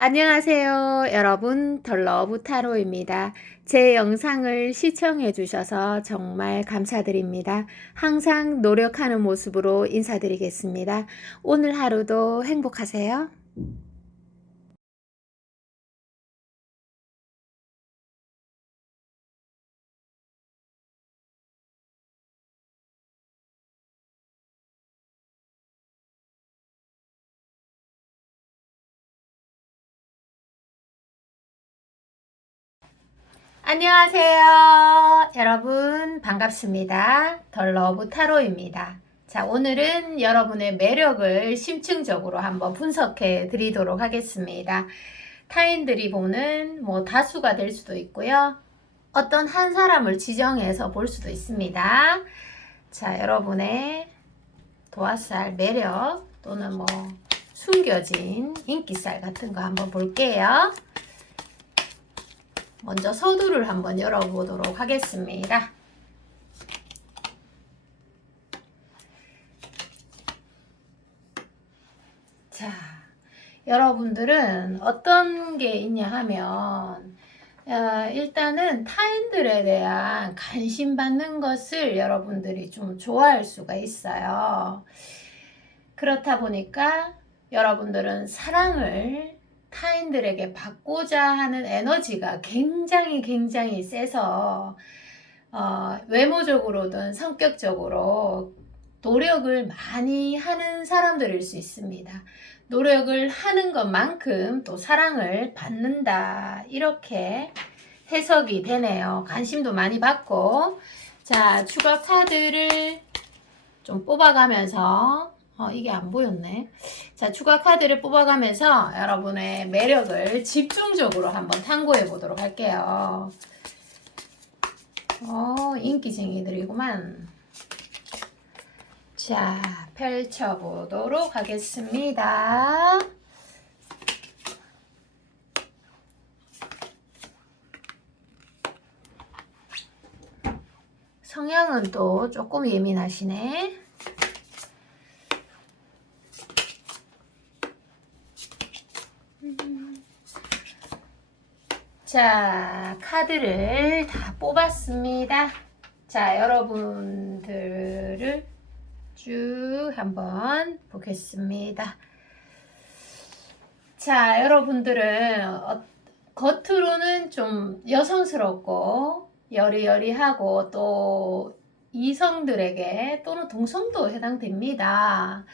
안녕하세요. 여러분, 덜러브 타로입니다. 제 영상을 시청해 주셔서 정말 감사드립니다. 항상 노력하는 모습으로 인사드리겠습니다. 오늘 하루도 행복하세요. 안녕하세요. 여러분, 반갑습니다. 덜러브 타로입니다. 자, 오늘은 여러분의 매력을 심층적으로 한번 분석해 드리도록 하겠습니다. 타인들이 보는 다수가 될 수도 있고요. 어떤 한 사람을 지정해서 볼 수도 있습니다. 자, 여러분의 도화살 매력 또는 숨겨진 인기살 같은 거 한번 볼게요. 먼저 서두를 한번 열어보도록 하겠습니다. 자, 여러분들은 어떤 게 있냐 하면 일단은 타인들에 대한 관심 받는 것을 여러분들이 좀 좋아할 수가 있어요. 그렇다 보니까 여러분들은 사랑을 타인들에게 받고자 하는 에너지가 굉장히 세서 외모적으로든 성격적으로 노력을 많이 하는 사람들일 수 있습니다. 노력을 하는 것만큼 또 사랑을 받는다, 이렇게 해석이 되네요. 관심도 많이 받고. 자, 추가 카드를 좀 뽑아가면서 이게 안 보였네. 자, 추가 카드를 뽑아가면서 여러분의 매력을 집중적으로 한번 탐구해 보도록 할게요. 인기쟁이들이구만. 자, 펼쳐보도록 하겠습니다. 성향은 또 조금 예민하시네. 자, 카드를 다 뽑았습니다. 자, 여러분들을 쭉 한번 보겠습니다. 자, 여러분들은 겉으로는 좀 여성스럽고 여리여리하고 또 이성들에게 또는 동성도 해당됩니다.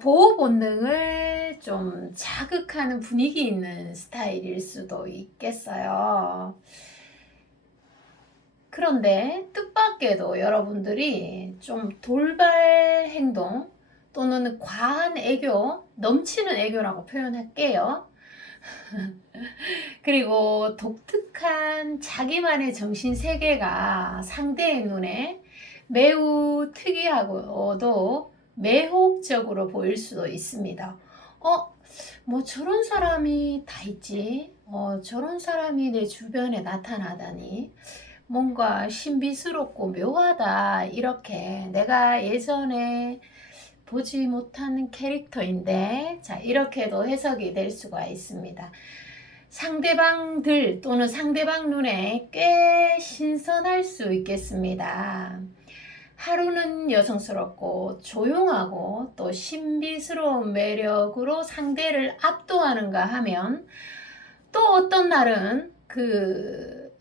보호 본능을 좀 자극하는 분위기 있는 스타일일 수도 있겠어요. 그런데 뜻밖에도 여러분들이 좀 돌발 행동 또는 과한 애교, 넘치는 애교라고 표현할게요. 그리고 독특한 자기만의 정신 세계가 상대의 눈에 매우 특이하고도 매혹적으로 보일 수도 있습니다. 저런 사람이 다 있지? 저런 사람이 내 주변에 나타나다니? 뭔가 신비스럽고 묘하다. 이렇게 내가 예전에 보지 못한 캐릭터인데, 자, 이렇게도 해석이 될 수가 있습니다. 상대방들 또는 상대방 눈에 꽤 신선할 수 있겠습니다. 하루는 여성스럽고 조용하고 또 신비스러운 매력으로 상대를 압도하는가 하면, 또 어떤 날은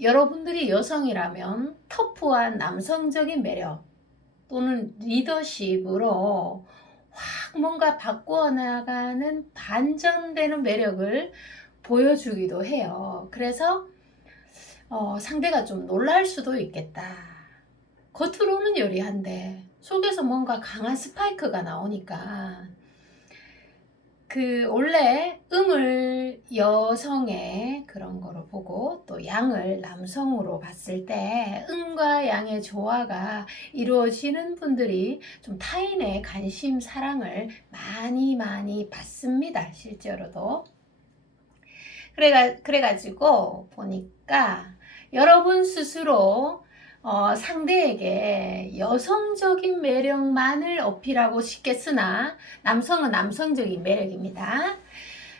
여러분들이 여성이라면 터프한 남성적인 매력 또는 리더십으로 확 뭔가 바꾸어 나가는 반전되는 매력을 보여주기도 해요. 그래서 상대가 좀 놀랄 수도 있겠다. 겉으로는 여리한데 속에서 뭔가 강한 스파이크가 나오니까, 원래 음을 여성의 그런 거로 보고 또 양을 남성으로 봤을 때 음과 양의 조화가 이루어지는 분들이 좀 타인의 관심, 사랑을 많이 받습니다. 실제로도. 그래가지고 보니까 여러분 스스로 상대에게 여성적인 매력만을 어필하고 싶겠으나 남성은 남성적인 매력입니다.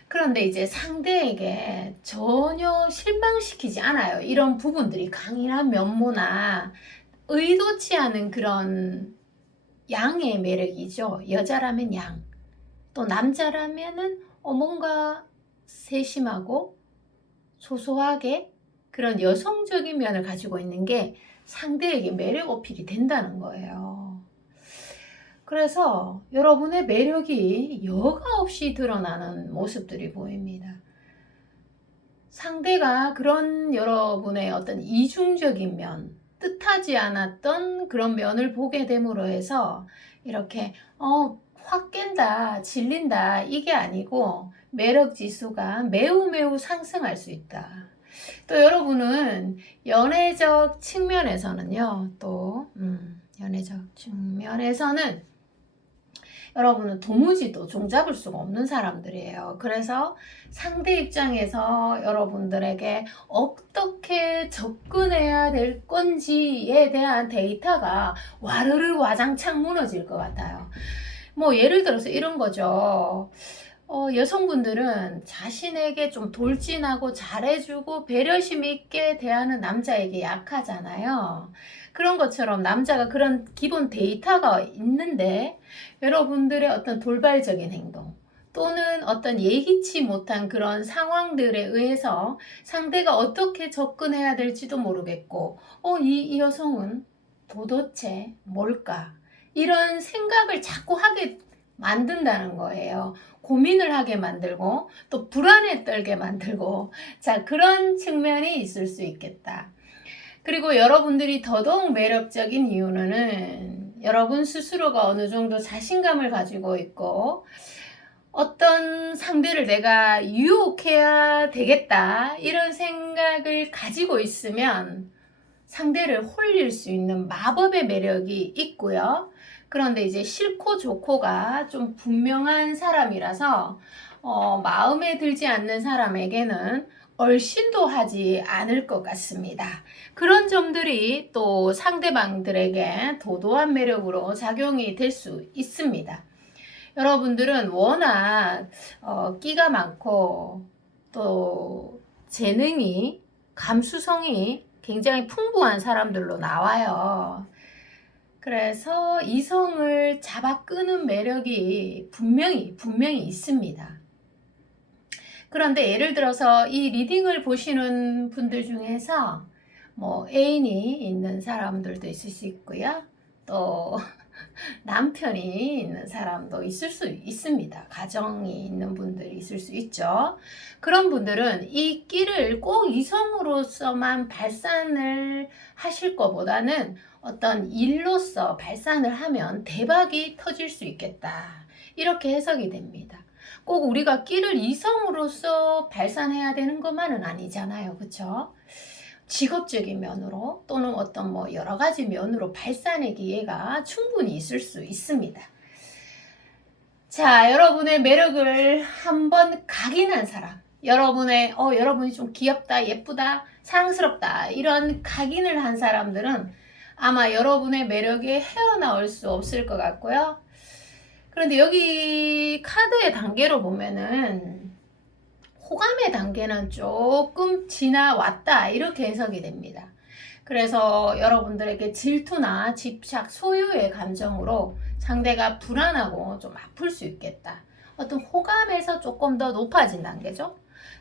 그런데 이제 상대에게 전혀 실망시키지 않아요. 이런 부분들이 강인한 면모나 의도치 않은 그런 양의 매력이죠. 여자라면 양, 또 남자라면은 뭔가 세심하고 소소하게 그런 여성적인 면을 가지고 있는 게 상대에게 매력 어필이 된다는 거예요. 그래서 여러분의 매력이 여과 없이 드러나는 모습들이 보입니다. 상대가 그런 여러분의 어떤 이중적인 면, 뜻하지 않았던 그런 면을 보게 됨으로 해서 이렇게 확 깬다, 질린다 이게 아니고 매력 지수가 매우 매우 상승할 수 있다. 또 여러분은 연애적 측면에서는요, 또 연애적 측면에서는 여러분은 도무지 또 종잡을 수가 없는 사람들이에요. 그래서 상대 입장에서 여러분들에게 어떻게 접근해야 될 건지에 대한 데이터가 와르르 와장창 무너질 것 같아요. 뭐 예를 들어서 이런 거죠. 여성분들은 자신에게 좀 돌진하고 잘해주고 배려심 있게 대하는 남자에게 약하잖아요. 그런 것처럼 남자가 그런 기본 데이터가 있는데 여러분들의 어떤 돌발적인 행동 또는 어떤 예기치 못한 그런 상황들에 의해서 상대가 어떻게 접근해야 될지도 모르겠고 이 여성은 도대체 뭘까? 이런 생각을 자꾸 하게 만든다는 거예요. 고민을 하게 만들고 또 불안에 떨게 만들고 자 그런 측면이 있을 수 있겠다. 그리고 여러분들이 더더욱 매력적인 이유는 여러분 스스로가 어느 정도 자신감을 가지고 있고 어떤 상대를 내가 유혹해야 되겠다 이런 생각을 가지고 있으면 상대를 홀릴 수 있는 마법의 매력이 있고요. 그런데 이제 싫고 좋고가 좀 분명한 사람이라서 마음에 들지 않는 사람에게는 얼씬도 하지 않을 것 같습니다. 그런 점들이 또 상대방들에게 도도한 매력으로 작용이 될 수 있습니다. 여러분들은 워낙 끼가 많고 또 재능이 감수성이 굉장히 풍부한 사람들로 나와요. 그래서 이성을 잡아 끄는 매력이 분명히 있습니다. 그런데 예를 들어서 이 리딩을 보시는 분들 중에서 뭐 애인이 있는 사람들도 있을 수 있고요. 또 남편이 있는 사람도 있을 수 있습니다. 가정이 있는 분들이 있을 수 있죠. 그런 분들은 이 끼를 꼭 이성으로서만 발산을 하실 것보다는 어떤 일로서 발산을 하면 대박이 터질 수 있겠다. 이렇게 해석이 됩니다. 꼭 우리가 끼를 이성으로서 발산해야 되는 것만은 아니잖아요. 그렇죠? 직업적인 면으로 또는 어떤 뭐 여러 가지 면으로 발산의 기회가 충분히 있을 수 있습니다. 자, 여러분의 매력을 한번 각인한 사람, 여러분이 좀 귀엽다, 예쁘다, 사랑스럽다 이런 각인을 한 사람들은 아마 여러분의 매력에 헤어나올 수 없을 것 같고요. 그런데 여기 카드의 단계로 보면은 호감의 단계는 조금 지나왔다 이렇게 해석이 됩니다. 그래서 여러분들에게 질투나 집착, 소유의 감정으로 상대가 불안하고 좀 아플 수 있겠다. 어떤 호감에서 조금 더 높아진 단계죠.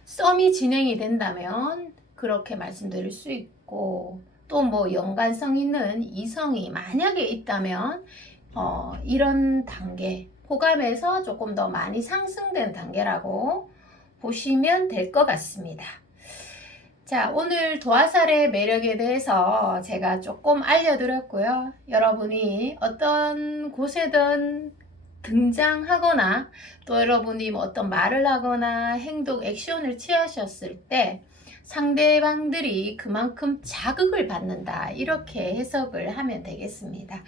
썸이 진행이 된다면 그렇게 말씀드릴 수 있고 또 뭐 연관성 있는 이성이 만약에 있다면 이런 단계, 호감에서 조금 더 많이 상승된 단계라고 보시면 될 것 같습니다. 자, 오늘 도화살의 매력에 대해서 제가 조금 알려드렸고요. 여러분이 어떤 곳에든 등장하거나 또 여러분이 뭐 어떤 말을 하거나 행동, 액션을 취하셨을 때 상대방들이 그만큼 자극을 받는다. 이렇게 해석을 하면 되겠습니다.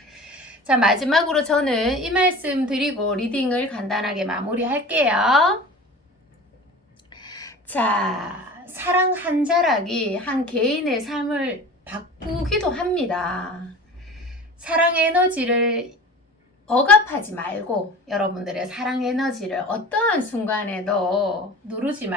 자, 마지막으로 저는 이 말씀 드리고 리딩을 간단하게 마무리할게요. 자, 사랑 한 자락이 한 개인의 삶을 바꾸기도 합니다. 사랑 에너지를 억압하지 말고 여러분들의 사랑 에너지를 어떠한 순간에도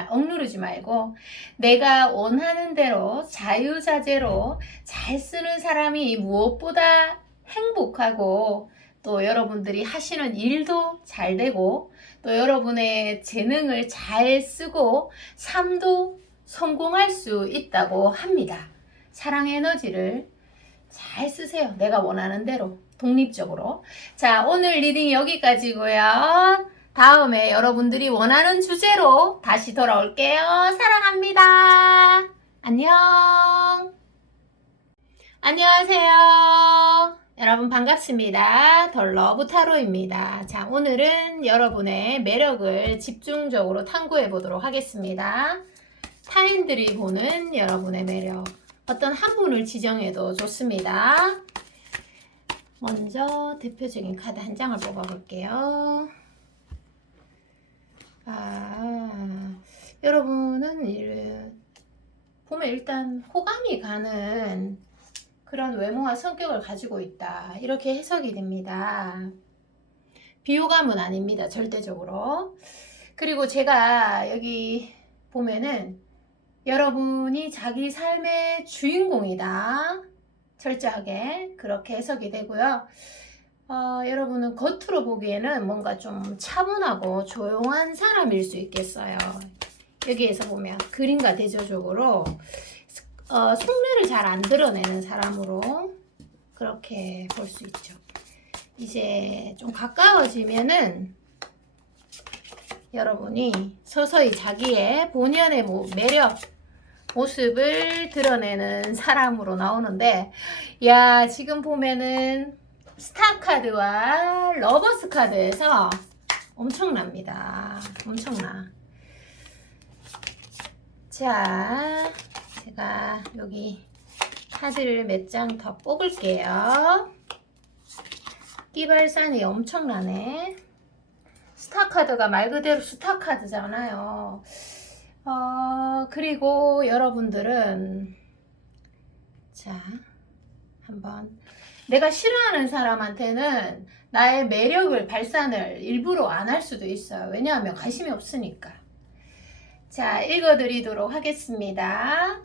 억누르지 말고 내가 원하는 대로 자유자재로 잘 쓰는 사람이 무엇보다 행복하고 또 여러분들이 하시는 일도 잘 되고 또 여러분의 재능을 잘 쓰고 삶도 성공할 수 있다고 합니다. 사랑 에너지를 잘 쓰세요. 내가 원하는 대로 독립적으로. 자, 오늘 리딩 여기까지고요. 다음에 여러분들이 원하는 주제로 다시 돌아올게요. 사랑합니다. 안녕. 안녕하세요. 여러분 반갑습니다. 더 러브 타로입니다. 자, 오늘은 여러분의 매력을 집중적으로 탐구해 보도록 하겠습니다. 타인들이 보는 여러분의 매력. 어떤 한 분을 지정해도 좋습니다. 먼저 대표적인 카드 한 장을 뽑아볼게요. 여러분은 보면 일단 호감이 가는 그런 외모와 성격을 가지고 있다. 이렇게 해석이 됩니다. 비호감은 아닙니다. 절대적으로. 그리고 제가 여기 보면은 여러분이 자기 삶의 주인공이다. 철저하게 그렇게 해석이 되고요. 여러분은 겉으로 보기에는 뭔가 좀 차분하고 조용한 사람일 수 있겠어요. 여기에서 보면 그림과 대조적으로 속내를 잘 안 드러내는 사람으로 그렇게 볼 수 있죠. 이제 좀 가까워지면은 여러분이 서서히 자기의 본연의 매력, 모습을 드러내는 사람으로 나오는데, 야, 지금 보면은 스타 카드와 러버스 카드에서 엄청납니다. 엄청나. 자, 제가 여기 카드를 몇 장 더 뽑을게요. 끼발산이 엄청나네. 스타 카드가 말 그대로 스타 카드잖아요. 그리고 여러분들은 자, 한번 내가 싫어하는 사람한테는 나의 매력을 발산을 일부러 안 할 수도 있어요. 왜냐하면 관심이 없으니까. 자, 읽어드리도록 하겠습니다.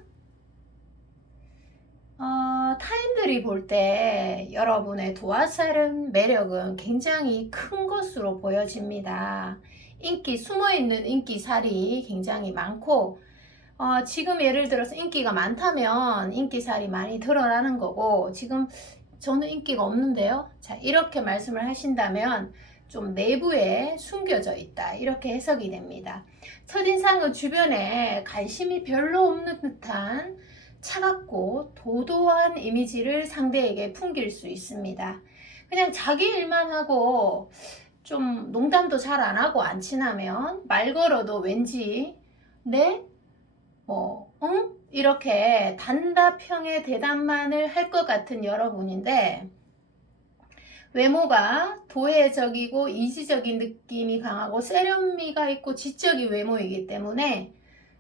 타인들이 볼 때 여러분의 도화살은 매력은 굉장히 큰 것으로 보여집니다. 숨어있는 인기살이 굉장히 많고, 지금 예를 들어서 인기가 많다면 인기살이 많이 드러나는 거고, 지금 저는 인기가 없는데요. 자, 이렇게 말씀을 하신다면 좀 내부에 숨겨져 있다. 이렇게 해석이 됩니다. 첫인상은 주변에 관심이 별로 없는 듯한 차갑고 도도한 이미지를 상대에게 풍길 수 있습니다. 그냥 자기 일만 하고 좀 농담도 잘 안 하고 안 친하면 말 걸어도 왠지 네? 응? 이렇게 단답형의 대답만을 할 것 같은 여러분인데 외모가 도회적이고 이지적인 느낌이 강하고 세련미가 있고 지적인 외모이기 때문에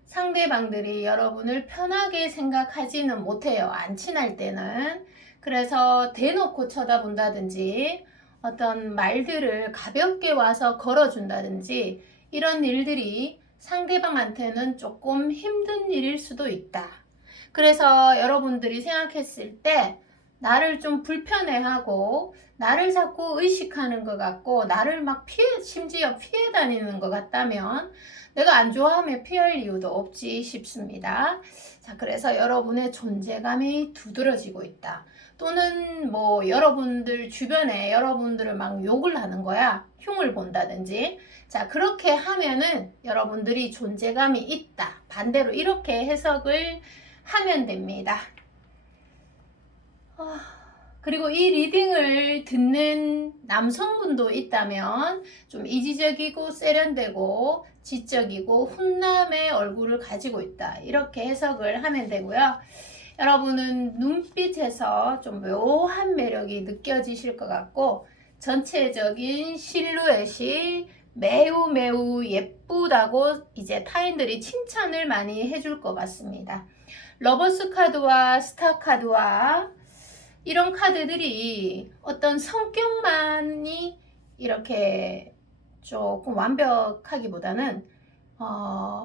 상대방들이 여러분을 편하게 생각하지는 못해요. 안 친할 때는. 그래서 대놓고 쳐다본다든지 어떤 말들을 가볍게 와서 걸어준다든지 이런 일들이 상대방한테는 조금 힘든 일일 수도 있다. 그래서 여러분들이 생각했을 때 나를 좀 불편해하고 나를 자꾸 의식하는 것 같고 나를 막 심지어 피해 다니는 것 같다면 내가 안 좋아하면 피할 이유도 없지 싶습니다. 자, 그래서 여러분의 존재감이 두드러지고 있다. 또는 여러분들 주변에 여러분들을 막 욕을 하는 거야. 흉을 본다든지. 자, 그렇게 하면은 여러분들이 존재감이 있다. 반대로 이렇게 해석을 하면 됩니다. 그리고 이 리딩을 듣는 남성분도 있다면 좀 이지적이고 세련되고 지적이고 훈남의 얼굴을 가지고 있다. 이렇게 해석을 하면 되고요. 여러분은 눈빛에서 좀 묘한 매력이 느껴지실 것 같고 전체적인 실루엣이 매우 매우 예쁘다고 이제 타인들이 칭찬을 많이 해줄 것 같습니다. 러버스 카드와 스타 카드와 이런 카드들이 어떤 성격만이 이렇게 조금 완벽하기보다는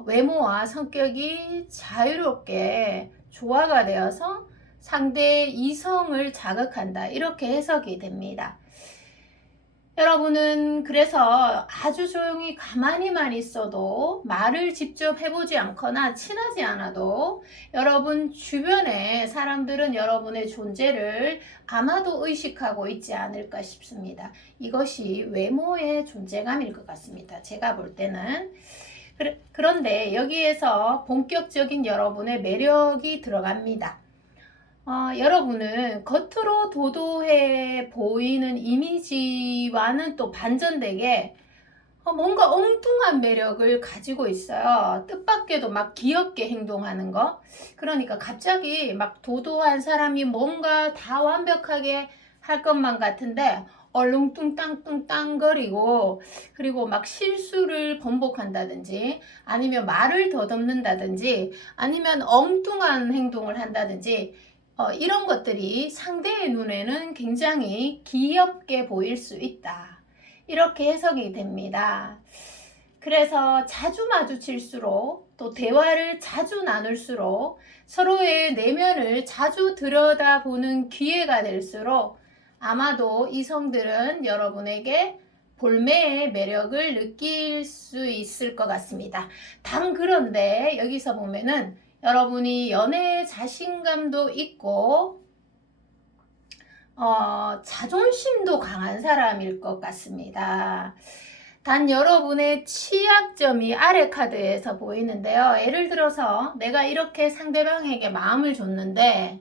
외모와 성격이 자유롭게 조화가 되어서 상대 이성을 자극한다, 이렇게 해석이 됩니다. 여러분은 그래서 아주 조용히 가만히만 있어도, 말을 직접 해보지 않거나 친하지 않아도 여러분 주변의 사람들은 여러분의 존재를 아마도 의식하고 있지 않을까 싶습니다. 이것이 외모의 존재감일 것 같습니다. 제가 볼 때는. 그런데 여기에서 본격적인 여러분의 매력이 들어갑니다. 여러분은 겉으로 도도해 보이는 이미지와는 또 반전되게 뭔가 엉뚱한 매력을 가지고 있어요. 뜻밖에도 막 귀엽게 행동하는 거. 그러니까 갑자기 막 도도한 사람이 뭔가 다 완벽하게 할 것만 같은데 얼렁뚱땅뚱땅거리고, 그리고 막 실수를 번복한다든지, 아니면 말을 더듬는다든지, 아니면 엉뚱한 행동을 한다든지, 이런 것들이 상대의 눈에는 굉장히 귀엽게 보일 수 있다, 이렇게 해석이 됩니다. 그래서 자주 마주칠수록, 또 대화를 자주 나눌수록, 서로의 내면을 자주 들여다보는 기회가 될수록 아마도 이성들은 여러분에게 볼매의 매력을 느낄 수 있을 것 같습니다. 단 그런데 여기서 보면은 여러분이 연애에 자신감도 있고 자존심도 강한 사람일 것 같습니다. 단 여러분의 취약점이 아래 카드에서 보이는데요. 예를 들어서 내가 이렇게 상대방에게 마음을 줬는데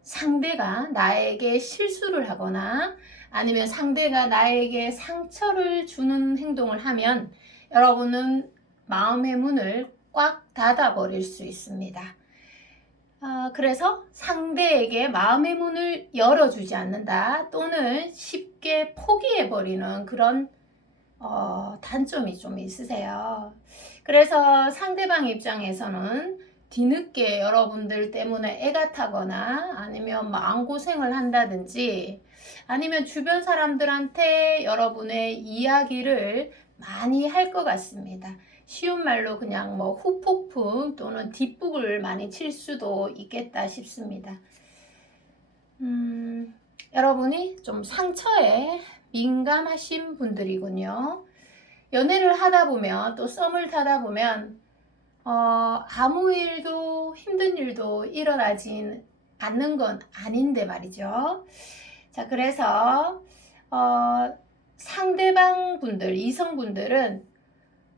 상대가 나에게 실수를 하거나 아니면 상대가 나에게 상처를 주는 행동을 하면 여러분은 마음의 문을 꽉 닫아버릴 수 있습니다. 그래서 상대에게 마음의 문을 열어주지 않는다, 또는 쉽게 포기해버리는 그런 단점이 좀 있으세요. 그래서 상대방 입장에서는 뒤늦게 여러분들 때문에 애가 타거나 아니면 마음고생을 한다든지, 아니면 주변 사람들한테 여러분의 이야기를 많이 할 것 같습니다. 쉬운 말로 그냥 뭐 후폭풍 또는 뒷북을 많이 칠 수도 있겠다 싶습니다. 여러분이 좀 상처에 민감하신 분들이군요. 연애를 하다 보면, 또 썸을 타다 보면 아무 일도, 힘든 일도 일어나진 않는 건 아닌데 말이죠. 자, 그래서 상대방 분들, 이성분들은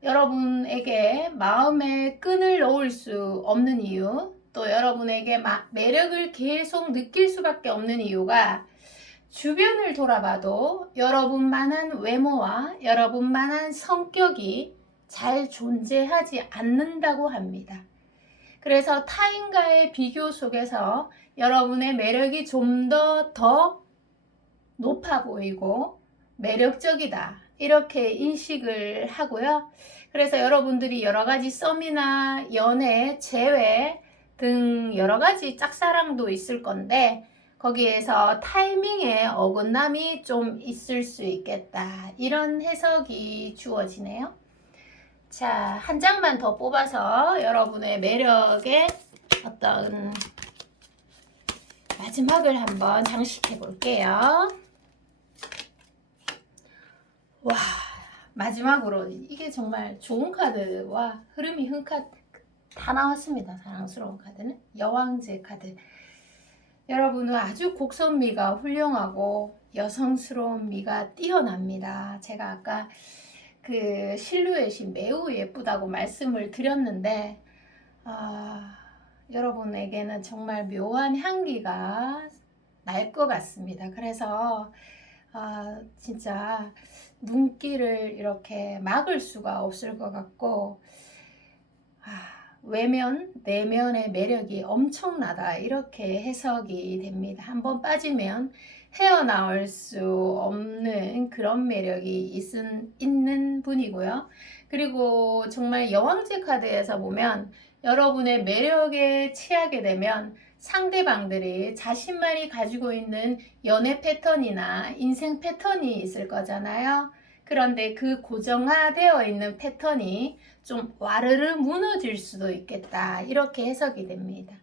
여러분에게 마음에 끈을 놓을 수 없는 이유, 또 여러분에게 매력을 계속 느낄 수밖에 없는 이유가, 주변을 돌아봐도 여러분만한 외모와 여러분만한 성격이 잘 존재하지 않는다고 합니다. 그래서 타인과의 비교 속에서 여러분의 매력이 좀 더 높아 보이고 매력적이다, 이렇게 인식을 하고요. 그래서 여러분들이 여러 가지 썸이나 연애, 재회 등 여러 가지 짝사랑도 있을 건데, 거기에서 타이밍에 어긋남이 좀 있을 수 있겠다, 이런 해석이 주어지네요. 자, 한 장만 더 뽑아서 여러분의 매력의 어떤 마지막을 한번 장식해 볼게요. 와, 마지막으로 이게 정말 좋은 카드와 흐름이 흥 카드 다 나왔습니다. 사랑스러운 카드는 여왕제 카드. 여러분은 아주 곡선미가 훌륭하고 여성스러운 미가 뛰어납니다. 제가 아까 그 실루엣이 매우 예쁘다고 말씀을 드렸는데, 여러분에게는 정말 묘한 향기가 날 것 같습니다. 그래서 진짜 눈길을 이렇게 막을 수가 없을 것 같고, 외면, 내면의 매력이 엄청나다, 이렇게 해석이 됩니다. 한번 빠지면 헤어나올 수 없는 그런 매력이 있는 분이고요. 그리고 정말 여왕제 카드에서 보면 여러분의 매력에 취하게 되면 상대방들이 자신만이 가지고 있는 연애 패턴이나 인생 패턴이 있을 거잖아요. 그런데 그 고정화되어 있는 패턴이 좀 와르르 무너질 수도 있겠다. 이렇게 해석이 됩니다.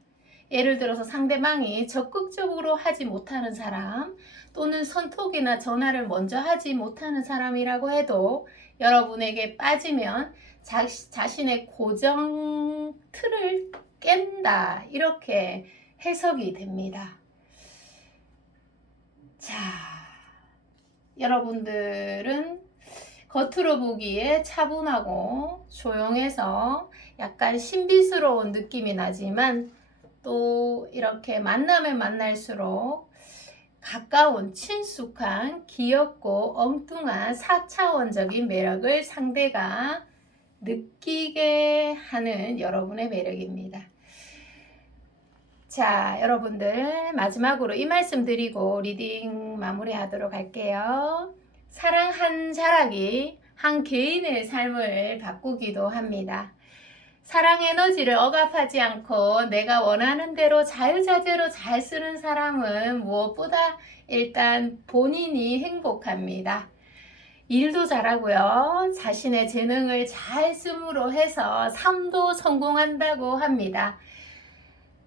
예를 들어서 상대방이 적극적으로 하지 못하는 사람, 또는 선톡이나 전화를 먼저 하지 못하는 사람이라고 해도 여러분에게 빠지면 자신의 고정 틀을 깬다. 이렇게 해석이 됩니다. 자, 여러분들은 겉으로 보기에 차분하고 조용해서 약간 신비스러운 느낌이 나지만 또 이렇게 만나면 만날수록 가까운, 친숙한, 귀엽고 엉뚱한 4차원적인 매력을 상대가 느끼게 하는 여러분의 매력입니다. 자, 여러분들 마지막으로 이 말씀 드리고 리딩 마무리하도록 할게요. 사랑 한 자락이 한 개인의 삶을 바꾸기도 합니다. 사랑 에너지를 억압하지 않고 내가 원하는 대로 자유자재로 잘 쓰는 사람은 무엇보다 일단 본인이 행복합니다. 일도 잘하고요. 자신의 재능을 잘 씀으로 해서 삶도 성공한다고 합니다.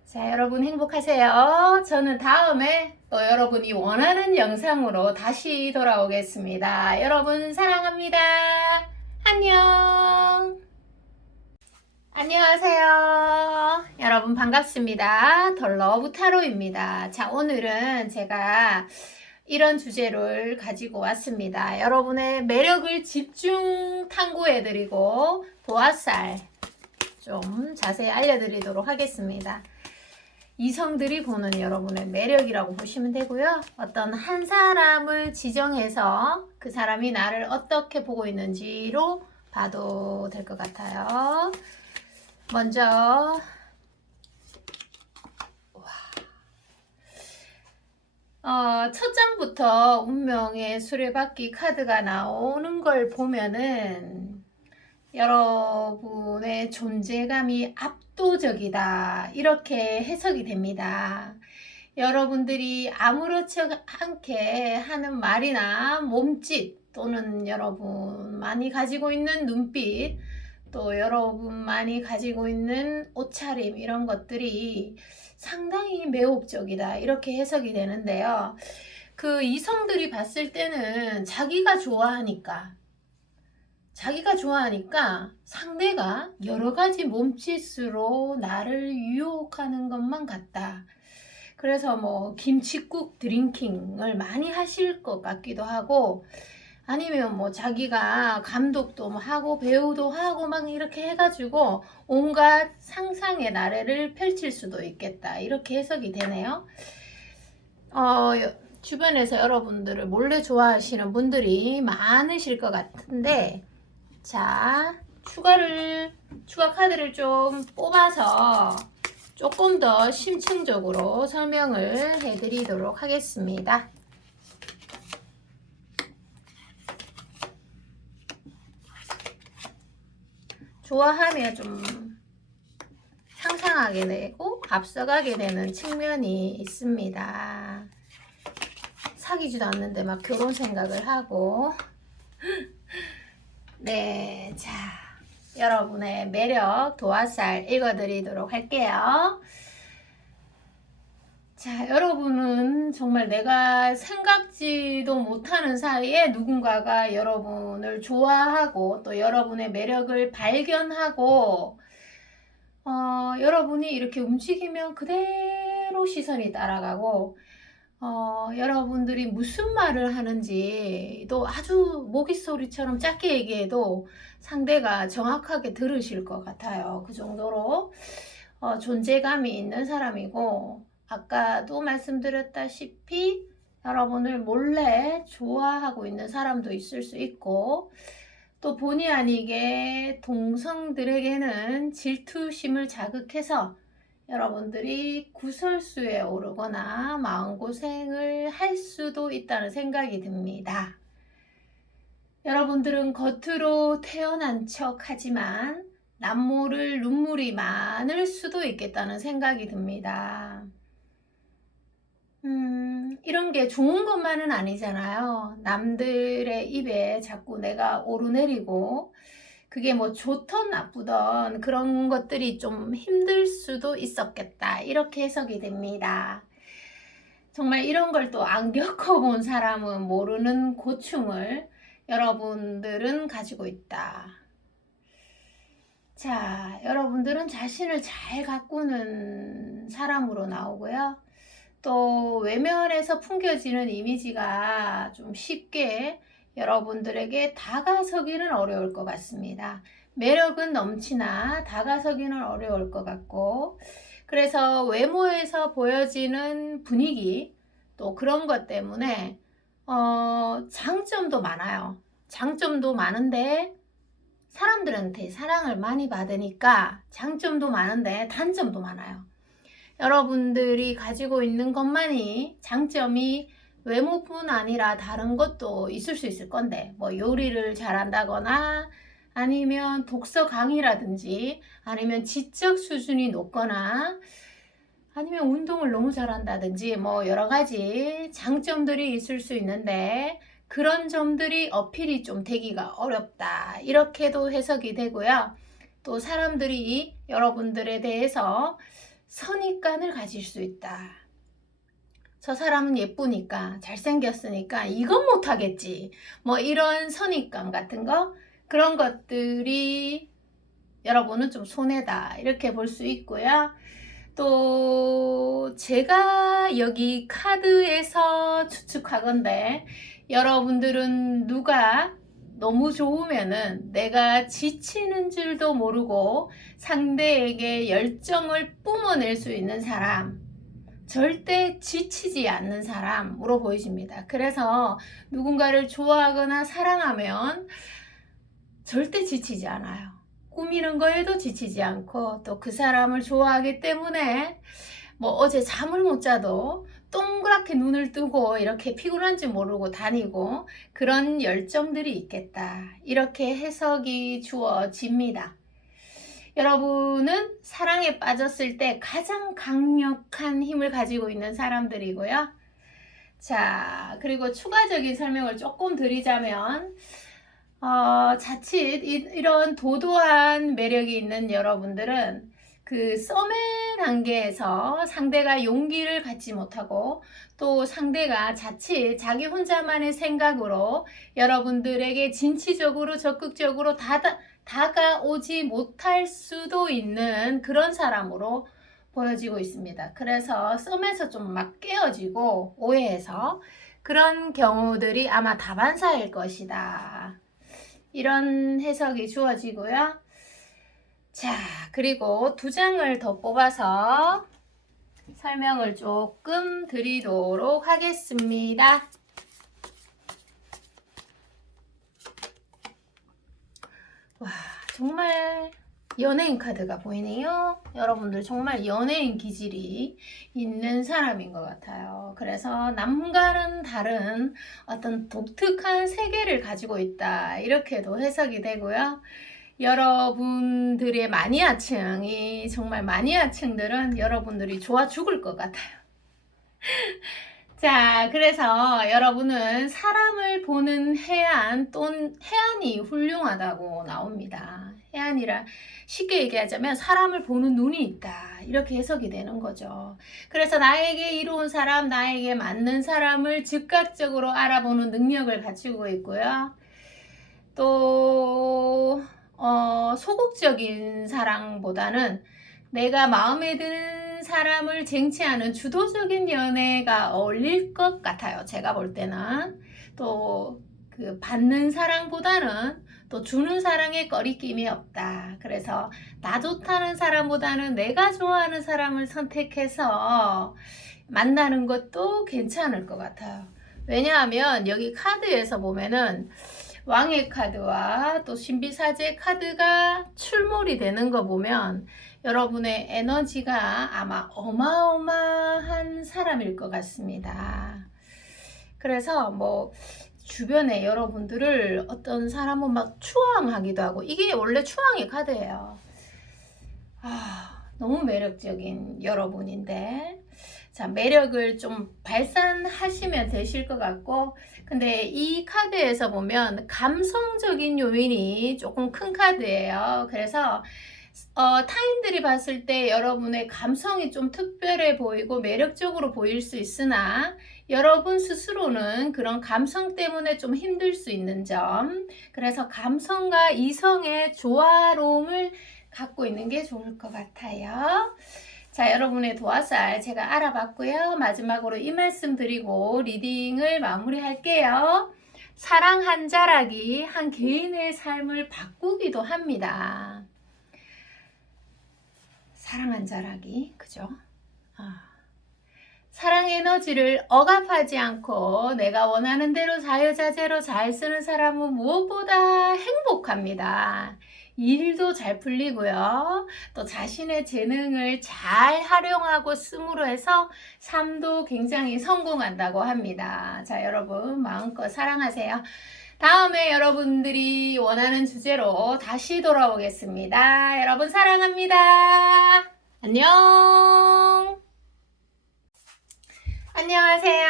자, 여러분 행복하세요. 저는 다음에 또 여러분이 원하는 영상으로 다시 돌아오겠습니다. 여러분 사랑합니다. 안녕. 안녕하세요. 여러분 반갑습니다. 더 러브 타로입니다. 자, 오늘은 제가 이런 주제를 가지고 왔습니다. 여러분의 매력을 집중 탐구해드리고 도화살 좀 자세히 알려드리도록 하겠습니다. 이성들이 보는 여러분의 매력이라고 보시면 되고요. 어떤 한 사람을 지정해서 그 사람이 나를 어떻게 보고 있는지로 봐도 될 것 같아요. 먼저 첫 장부터 운명의 수레바퀴 카드가 나오는 걸 보면은 여러분의 존재감이 압도적이다. 이렇게 해석이 됩니다. 여러분들이 아무렇지 않게 하는 말이나 몸짓 또는 여러분만이 가지고 있는 눈빛 또 여러분만이 가지고 있는 옷차림 이런 것들이 상당히 매혹적이다. 이렇게 해석이 되는데요. 그 이성들이 봤을 때는 자기가 좋아하니까 상대가 여러 가지 몸짓으로 나를 유혹하는 것만 같다. 그래서 뭐 김칫국 드링킹을 많이 하실 것 같기도 하고 아니면 뭐 자기가 감독도 하고 배우도 하고 막 이렇게 해가지고 온갖 상상의 나래를 펼칠 수도 있겠다. 이렇게 해석이 되네요. 주변에서 여러분들을 몰래 좋아하시는 분들이 많으실 것 같은데 자, 추가 카드를 좀 뽑아서 조금 더 심층적으로 설명을 해드리도록 하겠습니다. 좋아하면 좀 상상하게 되고 앞서가게 되는 측면이 있습니다. 사귀지도 않는데 막 결혼 생각을 하고 네, 자, 여러분의 매력 도화살 읽어드리도록 할게요. 자, 여러분은 정말 내가 생각지도 못하는 사이에 누군가가 여러분을 좋아하고 또 여러분의 매력을 발견하고 여러분이 이렇게 움직이면 그대로 시선이 따라가고 여러분들이 무슨 말을 하는지도 아주 모기소리처럼 짧게 얘기해도 상대가 정확하게 들으실 것 같아요. 그 정도로 존재감이 있는 사람이고 아까도 말씀드렸다시피 여러분을 몰래 좋아하고 있는 사람도 있을 수 있고 또 본의 아니게 동성들에게는 질투심을 자극해서 여러분들이 구설수에 오르거나 마음고생을 할 수도 있다는 생각이 듭니다. 여러분들은 겉으로 태어난 척 하지만 남모를 눈물이 많을 수도 있겠다는 생각이 듭니다. 이런 게 좋은 것만은 아니잖아요. 남들의 입에 자꾸 내가 오르내리고 그게 뭐 좋던 나쁘던 그런 것들이 좀 힘들 수도 있었겠다. 이렇게 해석이 됩니다. 정말 이런 걸 또 안 겪어본 사람은 모르는 고충을 여러분들은 가지고 있다. 자, 여러분들은 자신을 잘 가꾸는 사람으로 나오고요. 또 외면에서 풍겨지는 이미지가 좀 쉽게 여러분들에게 다가서기는 어려울 것 같습니다. 매력은 넘치나 다가서기는 어려울 것 같고, 그래서 외모에서 보여지는 분위기, 또 그런 것 때문에 장점도 많아요. 장점도 많은데 사람들한테 사랑을 많이 받으니까 장점도 많은데 단점도 많아요. 여러분들이 가지고 있는 것만이 장점이 외모뿐 아니라 다른 것도 있을 수 있을 건데, 뭐 요리를 잘한다거나 아니면 독서 강의라든지 아니면 지적 수준이 높거나 아니면 운동을 너무 잘한다든지 뭐 여러 가지 장점들이 있을 수 있는데 그런 점들이 어필이 좀 되기가 어렵다. 이렇게도 해석이 되고요. 또 사람들이 여러분들에 대해서 선입관을 가질 수 있다. 저 사람은 예쁘니까, 잘생겼으니까 이건 못하겠지. 뭐 이런 선입관 같은 거, 그런 것들이 여러분은 좀 손해다. 이렇게 볼 수 있고요. 또 제가 여기 카드에서 추측하건데 여러분들은 누가 너무 좋으면은 내가 지치는 줄도 모르고 상대에게 열정을 뿜어낼 수 있는 사람, 절대 지치지 않는 사람으로 보이십니다. 그래서 누군가를 좋아하거나 사랑하면 절대 지치지 않아요. 꾸미는 거에도 지치지 않고 또 그 사람을 좋아하기 때문에 뭐 어제 잠을 못 자도 동그랗게 눈을 뜨고 이렇게 피곤한지 모르고 다니고 그런 열정들이 있겠다. 이렇게 해석이 주어집니다. 여러분은 사랑에 빠졌을 때 가장 강력한 힘을 가지고 있는 사람들이고요. 자, 그리고 추가적인 설명을 조금 드리자면 자칫 이런 도도한 매력이 있는 여러분들은 그 썸의 단계에서 상대가 용기를 갖지 못하고 또 상대가 자칫 자기 혼자만의 생각으로 여러분들에게 진취적으로 적극적으로 다가오지 못할 수도 있는 그런 사람으로 보여지고 있습니다. 그래서 썸에서 좀 막 깨어지고 오해해서 그런 경우들이 아마 다반사일 것이다. 이런 해석이 주어지고요. 자, 그리고 두 장을 더 뽑아서 설명을 조금 드리도록 하겠습니다. 와, 정말 연예인 카드가 보이네요. 여러분들 정말 연예인 기질이 있는 사람인 것 같아요. 그래서 남과는 다른 어떤 독특한 세계를 가지고 있다. 이렇게도 해석이 되고요. 여러분들의 마니아층이 정말 마니아층들은 여러분들이 좋아 죽을 것 같아요. 자, 그래서 여러분은 사람을 보는 해안 또는 해안이 훌륭하다고 나옵니다. 해안이라 쉽게 얘기하자면 사람을 보는 눈이 있다. 이렇게 해석이 되는 거죠. 그래서 나에게 이로운 사람, 나에게 맞는 사람을 즉각적으로 알아보는 능력을 가지고 있고요. 또 소극적인 사랑보다는 내가 마음에 드는 사람을 쟁취하는 주도적인 연애가 어울릴 것 같아요. 제가 볼 때는. 또 그 받는 사랑보다는 또 주는 사랑에 꺼리낌이 없다. 그래서 나 좋다는 사람보다는 내가 좋아하는 사람을 선택해서 만나는 것도 괜찮을 것 같아요. 왜냐하면 여기 카드에서 보면은 왕의 카드와 또 신비사제 카드가 출몰이 되는 거 보면 여러분의 에너지가 아마 어마어마한 사람일 것 같습니다. 그래서 뭐 주변에 여러분들을 어떤 사람은 막 추앙하기도 하고, 이게 원래 추앙의 카드예요. 너무 매력적인 여러분인데, 자, 매력을 좀 발산하시면 되실 것 같고, 근데 이 카드에서 보면 감성적인 요인이 조금 큰 카드예요. 그래서 타인들이 봤을 때 여러분의 감성이 좀 특별해 보이고 매력적으로 보일 수 있으나, 여러분 스스로는 그런 감성 때문에 좀 힘들 수 있는 점, 그래서 감성과 이성의 조화로움을 갖고 있는 게 좋을 것 같아요. 자, 여러분의 도화살 제가 알아봤고요. 마지막으로 이 말씀 드리고 리딩을 마무리할게요. 사랑 한 자락이 한 개인의 삶을 바꾸기도 합니다. 사랑 한 자락이, 그죠? 사랑 에너지를 억압하지 않고 내가 원하는 대로 자유자재로 잘 쓰는 사람은 무엇보다 행복합니다. 일도 잘 풀리고요. 또 자신의 재능을 잘 활용하고 씀으로 해서 삶도 굉장히 성공한다고 합니다. 자, 여러분 마음껏 사랑하세요. 다음에 여러분들이 원하는 주제로 다시 돌아오겠습니다. 여러분 사랑합니다. 안녕. 안녕하세요.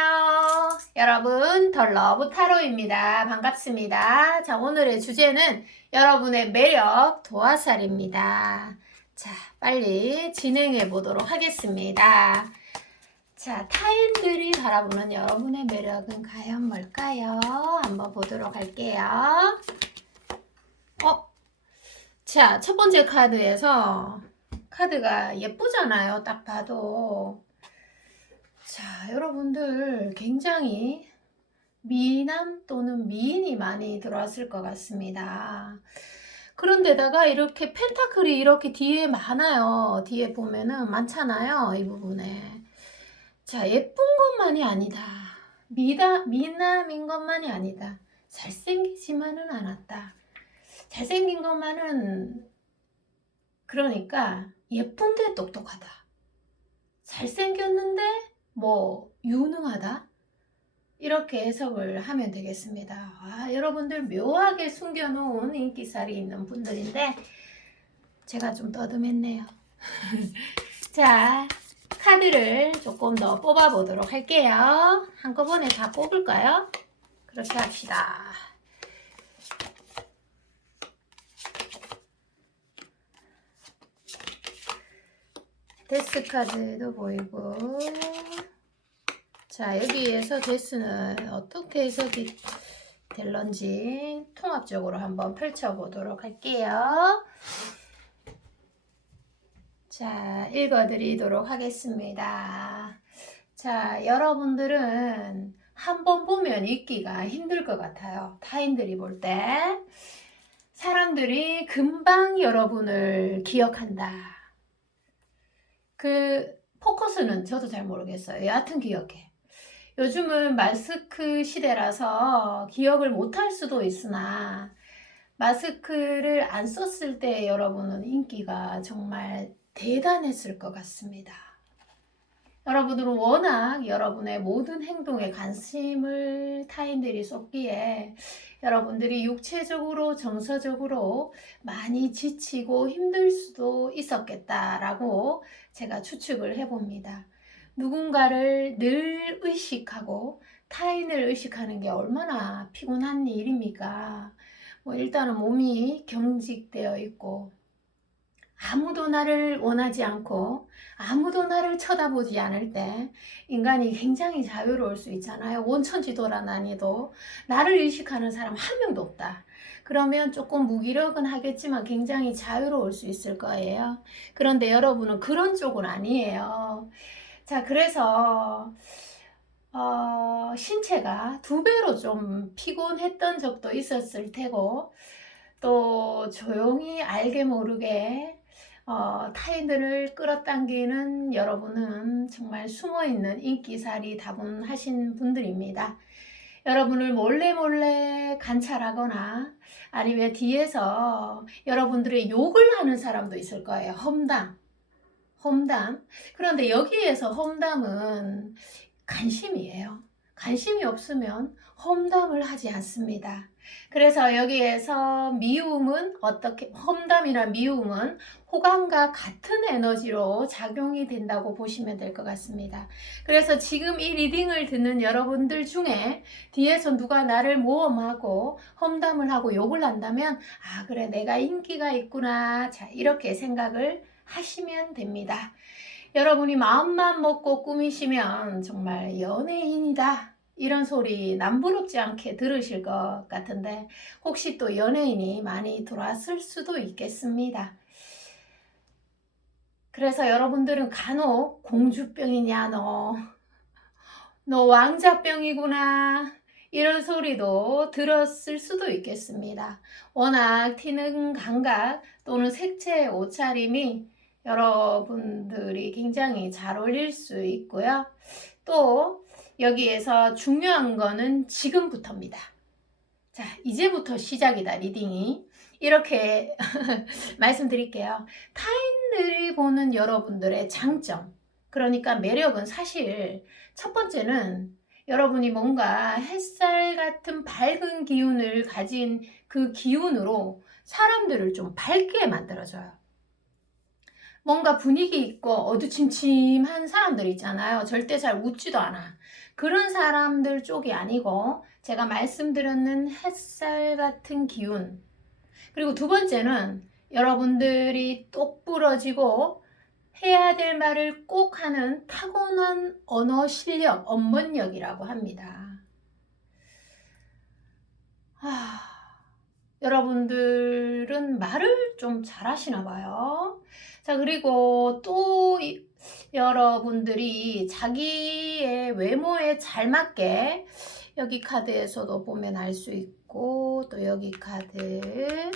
여러분, 더 러브 타로입니다. 반갑습니다. 자, 오늘의 주제는 여러분의 매력 도화살입니다. 자, 빨리 진행해 보도록 하겠습니다. 자, 타인들이 바라보는 여러분의 매력은 과연 뭘까요? 한번 보도록 할게요. 자, 첫 번째 카드에서 카드가 예쁘잖아요. 딱 봐도. 자, 여러분들 굉장히 미남 또는 미인이 많이 들어왔을 것 같습니다. 그런데다가 이렇게 펜타클이 이렇게 뒤에 많아요. 뒤에 보면은 많잖아요. 이 부분에. 자, 예쁜 것만이 아니다. 미남인 것만이 아니다. 잘생기지만은 않았다. 잘생긴 것만은, 그러니까 예쁜데 똑똑하다. 잘생겼는데 뭐 유능하다, 이렇게 해석을 하면 되겠습니다. 여러분들 묘하게 숨겨놓은 인기살이 있는 분들인데 제가 좀 떠듬했네요. 자, 카드를 조금 더 뽑아 보도록 할게요. 한꺼번에 다 뽑을까요? 그렇게 합시다. 데스 카드도 보이고, 자, 여기에서 데스는 어떻게 해석이 될런지 통합적으로 한번 펼쳐보도록 할게요. 자, 읽어드리도록 하겠습니다. 자, 여러분들은 한번 보면 읽기가 힘들 것 같아요. 타인들이 볼 때. 사람들이 금방 여러분을 기억한다. 그 포커스는 저도 잘 모르겠어요. 여하튼 기억해. 요즘은 마스크 시대라서 기억을 못할 수도 있으나, 마스크를 안 썼을 때 여러분은 인기가 정말 대단했을 것 같습니다. 여러분들은 워낙 여러분의 모든 행동에 관심을 타인들이 쏟기에 여러분들이 육체적으로 정서적으로 많이 지치고 힘들 수도 있었겠다라고 제가 추측을 해봅니다. 누군가를 늘 의식하고 타인을 의식하는 게 얼마나 피곤한 일입니까? 일단은 몸이 경직되어 있고 아무도 나를 원하지 않고 아무도 나를 쳐다보지 않을 때 인간이 굉장히 자유로울 수 있잖아요. 온천지 돌아다니도 나를 의식하는 사람 한 명도 없다. 그러면 조금 무기력은 하겠지만 굉장히 자유로울 수 있을 거예요. 그런데 여러분은 그런 쪽은 아니에요. 자, 그래서 신체가 2배로 좀 피곤했던 적도 있었을 테고, 또 조용히 알게 모르게 타인들을 끌어당기는 여러분은 정말 숨어있는 인기살이 다분하신 분들입니다. 여러분을 몰래 관찰하거나 아니면 뒤에서 여러분들의 욕을 하는 사람도 있을 거예요. 험담. 그런데 여기에서 험담은 관심이에요. 관심이 없으면 험담을 하지 않습니다. 그래서 여기에서 미움은 어떻게, 험담이나 미움은 호감과 같은 에너지로 작용이 된다고 보시면 될 것 같습니다. 그래서 지금 이 리딩을 듣는 여러분들 중에 뒤에서 누가 나를 모험하고 험담을 하고 욕을 한다면, 아, 그래, 내가 인기가 있구나. 자, 이렇게 생각을 하시면 됩니다. 여러분이 마음만 먹고 꾸미시면 정말 연예인이다, 이런 소리 남부럽지 않게 들으실 것 같은데, 혹시 또 연예인이 많이 들어왔을 수도 있겠습니다. 그래서 여러분들은 간혹 공주병이냐, 너 왕자병이구나, 이런 소리도 들었을 수도 있겠습니다. 워낙 튀는 감각 또는 색채의 옷차림이 여러분들이 굉장히 잘 어울릴 수 있고요. 또 여기에서 중요한 거는 지금부터입니다. 자, 이제부터 시작이다, 리딩이. 이렇게 말씀드릴게요. 타인들이 보는 여러분들의 장점, 그러니까 매력은 사실 첫 번째는 여러분이 뭔가 햇살 같은 밝은 기운을 가진 그 기운으로 사람들을 좀 밝게 만들어줘요. 뭔가 분위기 있고 어두침침한 사람들 있잖아요. 절대 잘 웃지도 않아. 그런 사람들 쪽이 아니고 제가 말씀드렸는 햇살 같은 기운. 그리고 두 번째는 여러분들이 똑부러지고 해야 될 말을 꼭 하는 타고난 언어 실력, 언문력이라고 합니다. 여러분들은 말을 좀 잘하시나 봐요. 자, 그리고 또 여러분들이 자기의 외모에 잘 맞게, 여기 카드에서도 보면 알 수 있고 또 여기 카드에서도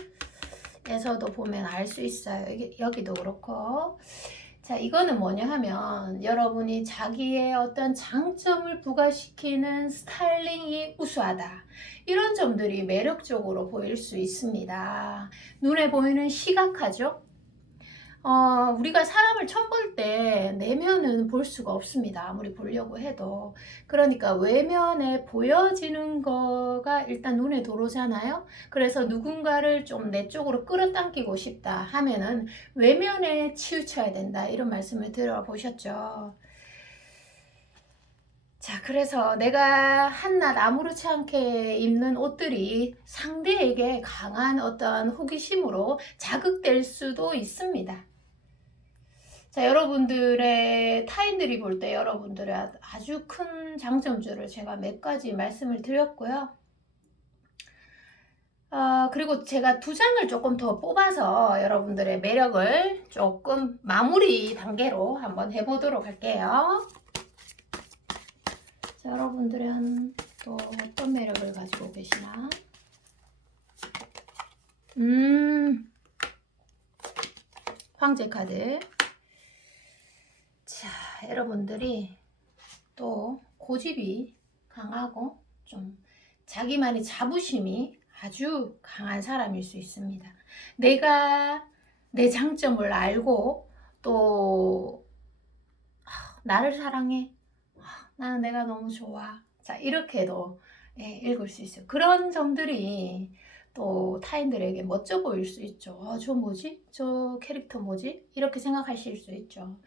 보면 알 수 있어요. 여기도 그렇고. 자, 이거는 뭐냐 하면 여러분이 자기의 어떤 장점을 부각시키는 스타일링이 우수하다, 이런 점들이 매력적으로 보일 수 있습니다. 눈에 보이는 시각화죠. 우리가 사람을 처음 볼 때 내면은 볼 수가 없습니다. 아무리 보려고 해도. 그러니까 외면에 보여지는 거가 일단 눈에 들어오잖아요. 그래서 누군가를 좀 내 쪽으로 끌어당기고 싶다 하면은 외면에 치우쳐야 된다, 이런 말씀을 들어보셨죠. 자, 그래서 내가 한낱 아무렇지 않게 입는 옷들이 상대에게 강한 어떤 호기심으로 자극될 수도 있습니다. 자, 여러분들의 타인들이 볼 때 여러분들의 아주 큰 장점들을 제가 몇 가지 말씀을 드렸고요. 그리고 제가 두 장을 조금 더 뽑아서 여러분들의 매력을 조금 마무리 단계로 한번 해보도록 할게요. 자, 여러분들은 또 어떤 매력을 가지고 계시나? 황제 카드. 자, 여러분들이 또 고집이 강하고 좀 자기만의 자부심이 아주 강한 사람일 수 있습니다. 내가 내 장점을 알고 또 나를 사랑해, 나는 내가 너무 좋아, 자, 이렇게도 읽을 수 있어요. 그런 점들이 또 타인들에게 멋져 보일 수 있죠. 저 뭐지? 저 캐릭터 뭐지? 이렇게 생각하실 수 있죠.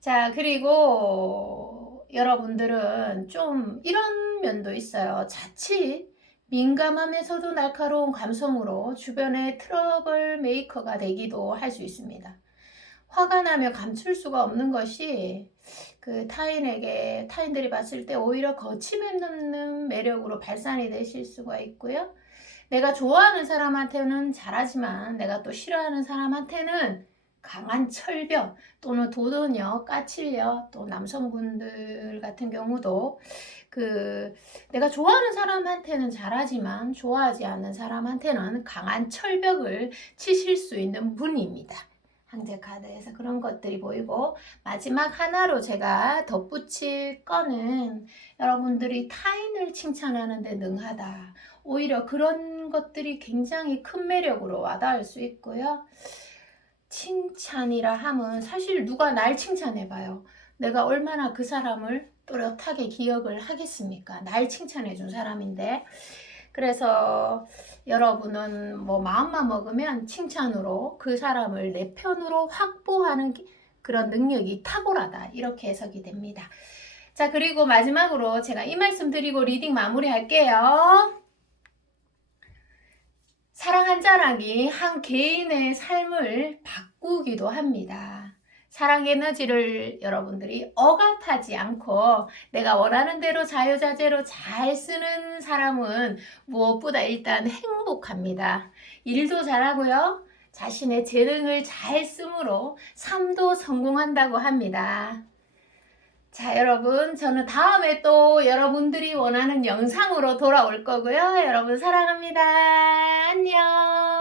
자, 그리고 여러분들은 좀 이런 면도 있어요. 자칫 민감하면서도 날카로운 감성으로 주변의 트러블 메이커가 되기도 할 수 있습니다. 화가 나며 감출 수가 없는 것이 그 타인들이 봤을 때 오히려 거침없는 매력으로 발산이 되실 수가 있고요. 내가 좋아하는 사람한테는 잘하지만 내가 또 싫어하는 사람한테는 강한 철벽 또는 도도녀, 까칠녀, 또 남성분들 같은 경우도 내가 좋아하는 사람한테는 잘하지만 좋아하지 않는 사람한테는 강한 철벽을 치실 수 있는 분입니다. 황제 카드에서 그런 것들이 보이고, 마지막 하나로 제가 덧붙일 거는 여러분들이 타인을 칭찬하는 데 능하다. 오히려 그런 것들이 굉장히 큰 매력으로 와닿을 수 있고요. 칭찬이라 함은 사실 누가 날 칭찬해봐요. 내가 얼마나 그 사람을 또렷하게 기억을 하겠습니까? 날 칭찬해 준 사람인데. 그래서 여러분은 뭐 마음만 먹으면 칭찬으로 그 사람을 내 편으로 확보하는 그런 능력이 탁월하다. 이렇게 해석이 됩니다. 자, 그리고 마지막으로 제가 이 말씀 드리고 리딩 마무리 할게요. 사랑 한 자락이 한 개인의 삶을 바꾸기도 합니다. 사랑 에너지를 여러분들이 억압하지 않고 내가 원하는 대로 자유자재로 잘 쓰는 사람은 무엇보다 일단 행복합니다. 일도 잘하고요. 자신의 재능을 잘 쓰므로 삶도 성공한다고 합니다. 자, 여러분, 저는 다음에 또 여러분들이 원하는 영상으로 돌아올 거고요. 여러분 사랑합니다. 안녕.